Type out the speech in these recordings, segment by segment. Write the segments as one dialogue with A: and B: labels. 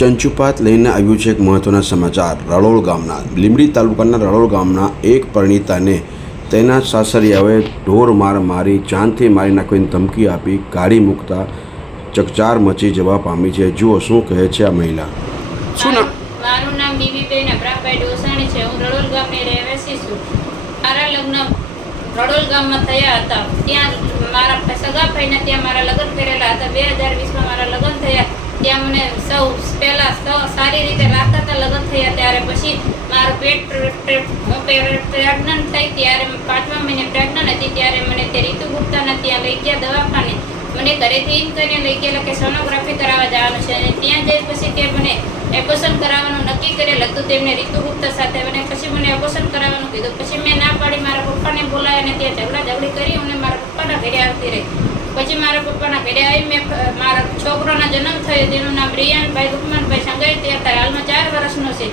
A: ચંચુપાત લઈને આવ્યું છે એક મહત્ત્વના સમાચાર. રડોળ ગામના, લીંબડી તાલુકાના રડોળ ગામના એક પરિણીતાને તેના સાસરિયાઓએ ઢોર માર મારી જાનથી મારી નાખીને ધમકી આપી કાઢી મૂકતા ચકચાર મચી જવા પામી છે. જુઓ શું કહે છે આ મહિલા. શું નામ?
B: મારું નામ બીબીબેન અબ્રાભાઈ ડોસાણી છે. હું રડોલ ગામની રહેવાસી છું. મારા લગ્ન રડોલ ગામમાં થયા હતા. ત્યાં મારા સગા ભાઈના ત્યાં મારા લગ્ન કરેલા હતા. બે હજાર વીસમાં મારા લગ્ન થયા. ત્યાં મને સૌ પહેલા સૌ સારી રીતે રાખતા હતા લગ્ન થયા ત્યારે પછી મારું પેટ પ્રેગ્નન્ટ થઈ ત્યારે પાંચમા મહિને પ્રેગ્નન્ટ હતી ત્યારે મને તે રીતુ ગુપ્તાના ત્યાં લઈ ગયા દવાખાને. મને ઘરેથી ઇન કરીને લઈ ગયેલા કે સોનોગ્રાફી કરાવવા જવાનું છે અને ત્યાં જઈ પછી તે મને એબોશન કરાવવાનું નક્કી કરેલ હતું. તેમને રીતુ ગુપ્તા સાથે અને પછી મને એબોશન કરાવવાનું કીધું. પછી મેં ના પાડી, મારા પપ્પાને બોલાવ્યા અને ત્યાં ઝઘડા ઝઘડી કરી અને મારા પપ્પાના ઘરે આવતી રહી. પછી મારા પપ્પાના ઘરે આવી મેં છોકરાનો જન્મ થયો તેનું નામ રિયાનભાઈ રૂકમાનભાઈ સંગાઈ તે અત્યારે હાલમાં ચાર વર્ષનો છે.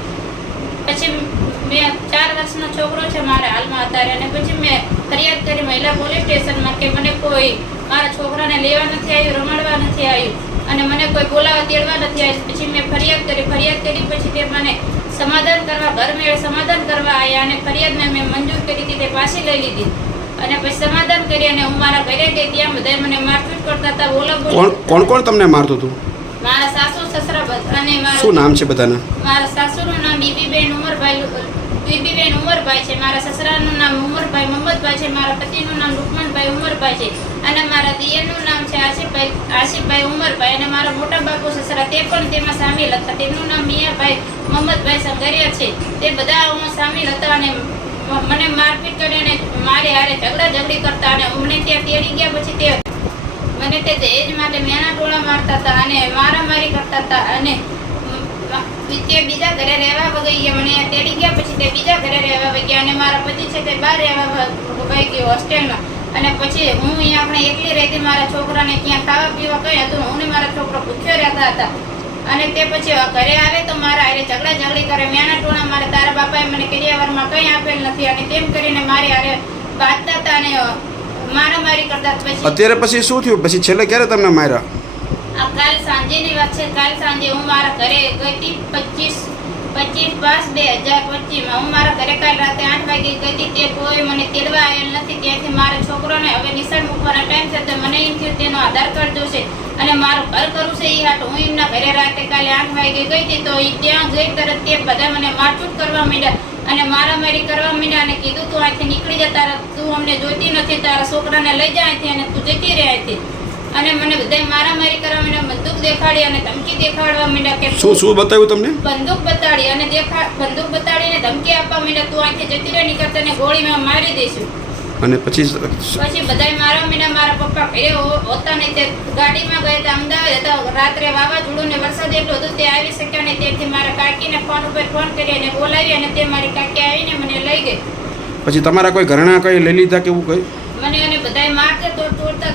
B: પછી મેં ચાર વર્ષનો છોકરો છે મારા હાલમાં અત્યારે, અને પછી મેં ફરિયાદ કરી મહિલા પોલીસ સ્ટેશનમાં કે મને કોઈ મારા છોકરાને લેવા નથી આવ્યું, રમાડવા નથી આવ્યું, અને મને કોઈ બોલાવા તેડવા નથી આવ્યું. પછી મેં ફરિયાદ કરી ફરિયાદ કરી, પછી તે મને સમાધાન કરવા ઘર મેળે સમાધાન કરવા આવ્યા, અને ફરિયાદને મેં મંજૂર કરી હતી તે પાછી લઈ લીધી. અને પછી સમાધાન કરી અને હું મારા ઘરે ગઈ ત્યાં બધા મને મારપીટ કરતા હતા બોલા
A: કોણ
B: બોલ
A: કોણ કોણ તમને મારતું હતું?
B: મારા સાસુ સસરા અને મારા
A: શું નામ છે બધાના?
B: મારા સાસુનું નામ બીબીબેન ઉમરભાઈ બીબીબેન ઉમરભાઈ છે મારા સસરાનું નામ ઉમરભાઈ મોહમ્મદભાઈ છે મારા પતિનું નામ રુકમાનભાઈ ઉમરભાઈ છે અને મારા દિયરનું નામ છે આશિફભાઈ આશિફભાઈ ઉમરભાઈ અને મારા મોટા બાપુ સસરા તે પણ તેમાં સામેલ હતા. તેમનું નામ મિયાભાઈ મોહમ્મદભાઈ સંગરિયા છે. તે બધા હું સામેલ હતા અને મને મારપીટ કરી અને મારે હારે ઝઘડા ઝઘડી કરતા અને અમને ત્યાં તેડી ગયા પછી તે મને તે દહેજ માટે મેના ટોળા મારતા હતા અને મારામારી કરતા હતા અને તે બીજા ઘરે રહેવા વગઈ ગયા મને તેડી ગયા પછી તે બીજા ઘરે રહેવા વગ્યા ગયા અને મારા પતિ છે તે બહાર રહેવા વ- ગયો હોસ્ટેલમાં. અને પછી હું અહીંયા આપણે એકલી રહેતી મારા છોકરાને ત્યાં ખાવા પીવા કંઈ હતું હું મારા છોકરો પૂછ્યો રહેતા હતા. અને તે પછી ઘરે આવે તો મારા આરે ઝઘડા ઝઘડી કરે. મેણા ટોણા મારે તારા બાપાએ મને કરિયાવરમાં કંઈ આપેલ નથી અને તેમ કરીને મારી હારે બાંધતા હતા અને મારામારી કરતા પછી.
A: અત્યારે પછી શું થયું? પછી છેલ્લે ક્યારે તમને માર્યા?
B: આ કાલ સાંજેની વાત છે. કાલ સાંજે હું મારા ઘરે ગઈ હતી પચીસ પચીસ પાંચ બે હજાર પચીસમાં. હું મારા ઘરે કાલ રાતે આઠ વાગે ગઈ હતી, તે કોઈ મને તેડવા આવેલ નથી. ત્યાંથી મારા છોકરોને હવે નિશાળ મૂકવાનો ટાઈમ છે, તો મને એમ થયું તેનો આધાર કાર્ડ જોશે અને મારું ઘર કરવું છે. એ હાટ હું એમના ઘરે રાતે કાલે આઠ વાગે ગઈ હતી, તો એ ત્યાં ગઈ તરત તે બધા મને મારછૂટ કરવા માંડ્યા અને મારામારી કરવા માંડ્યા અને કીધું, તું અહીંથી નીકળી જા, તારા તું અમને જોતી નથી, તારા છોકરાને લઈ જા અહીંથી અને તું જતી રહે અહીંથી. અને મને બધાય મારામારી કરવા માંડ્યા બંદૂક દેખાડી અને ધમકી દેખાડવા માંડ્યા કે
A: શું શું બતાવ્યું તમને?
B: બંદૂક બતાડી અને દેખા બંદૂક બતાડીને ધમકી આપવા માંડ્યા તું આંખે જતી રહે નીકળ તને ગોળીમાં મારી દઈશું
A: અને પછી
B: પછી બધાય મારવા મીના મારા પપ્પા ઘરે હોતા નહીં તે ગાડીમાં ગયા હતા અમદાવાદ હતા રાત્રે વાવાઝોડું ને વરસાદ એટલો હતો તે આવી શક્યા નહીં તેથી મારા કાકીને ફોન ઉપર ફોન કરી અને બોલાવી અને તે મારી કાકી આવીને મને લઈ ગઈ.
A: પછી તમારા કોઈ ઘરણા કઈ લઈ લીધા કે એવું કઈ
B: મને અને બધાય મારતા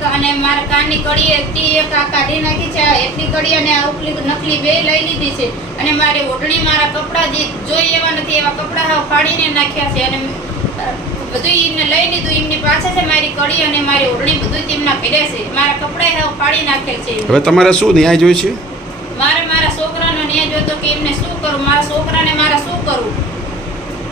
B: તો અને મારા કાનની કડી હતી એક આ કાઢી નાખી છે એટલી કડી અને આ ઉપલી નકલી બે લઈ લીધી છે. અને મારી ઓઢણી મારા કપડાં જે જોઈ એવા નથી એવા કપડાં ફાડીને નાખ્યા છે. અને બધું એમને લઈ લીધું એમની પાસે છે મારી કડી અને મારી ઓઢણી બધું તેમના પહેરે છે. મારા કપડાં ફાડી નાખેલ છે.
A: હવે તમારે શું ન્યાય જોઈએ છે
B: મારે મારા છોકરાનો ન્યાય જોતો કે એમને